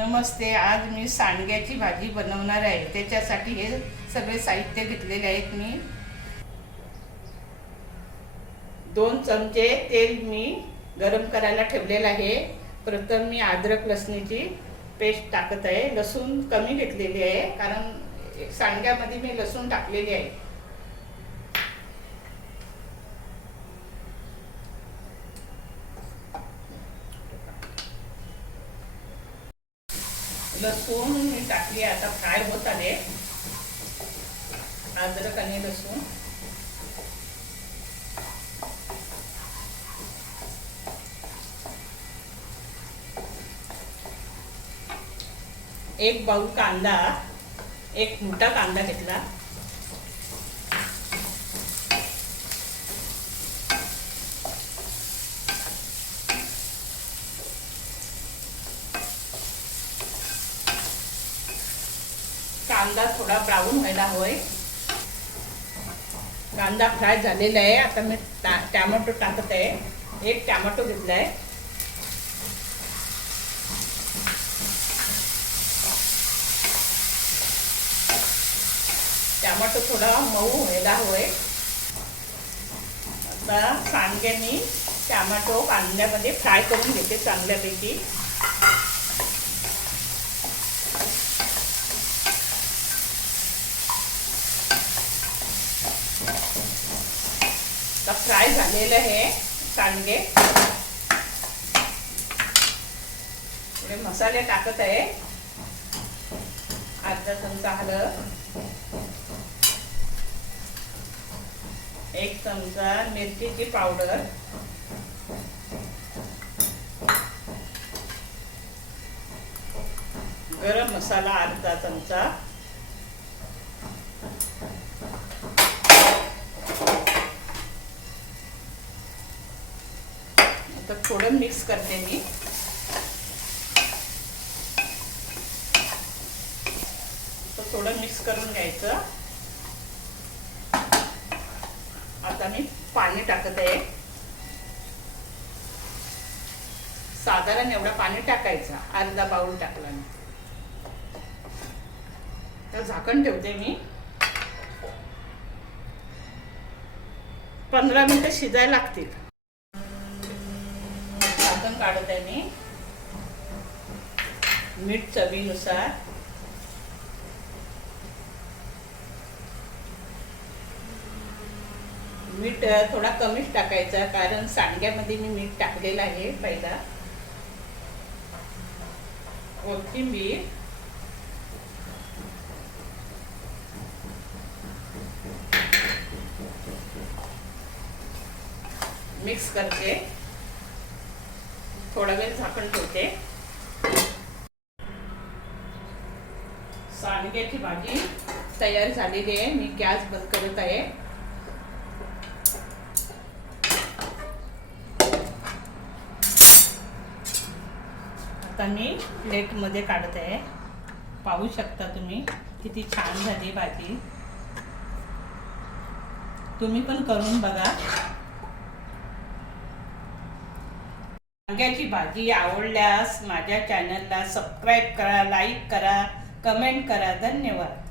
नमस्ते. आज मी सांडग्याची भाजी बनवणार आहे. त्याच्यासाठी हे सगळे साहित्य घेतलेले आहेत. मी 2 चमचे तेल मी गरम करायला ठेवलेलं आहे. प्रथम मी अद्रक लसणीची पेस्ट टाकत आहे. लसूण कमी घेतलेली आहे कारण सांडग्यामध्ये मी लसूण टाकलेली आहे. लसूण मी टाकली. आता फ्राय होत आले अद्रक आणि लसूण. एक बाउल कांदा, एक मोठा कांदा घेतला. कांदा थोडा ब्राऊन व्हायला हवाय. कांदा फ्राय झालेला आहे. आता मी टोमॅटो टाकत आहे. एक टोमॅटो घेतलाय. टोमॅटो थोडा मऊ व्हायला हवाय. आता सांडग्यानी टोमॅटो कांद्यामध्ये फ्राय करून घेते चांगल्यापैकी. फ्राय झालेलं आहे सांडगे. थोडे मसाले टाकत आहे. अर्धा चमचा हळद, 1 चमचा मिरचीची पावडर, गरम मसाला अर्धा चमचा, थोडं मिक्स करते मी. थोडं मिक्स करून घ्यायचं. आता मी पाणी टाकत आहे. साधारण एवढं पाणी टाकायचं. अर्धा बाउल टाकला मी. तर झाकण ठेवते मी. 15 मिनिटं शिजायला लागतील. काढत आहे मी. मीठ चवीनुसार, मीठ थोडा कमीच टाकायचा कारण सांडग्यामध्ये मी मीठ टाकलेलं आहे पहिला. कोथिंबीर, मिक्स करते. थोडा वेळ झाकण ठेवते. सांडग्याची भाजी तयार झालेली आहे. मी गॅस बंद करत आहे. आता मी प्लेट मध्ये काढत आहे. पाहू शकता तुम्ही किती छान झाली भाजी. तुम्ही पण करून बघा. सांडग्याची भाजी आवडल्यास माझ्या चॅनलला सबस्क्राईब करा, लाईक करा, कमेंट करा. धन्यवाद.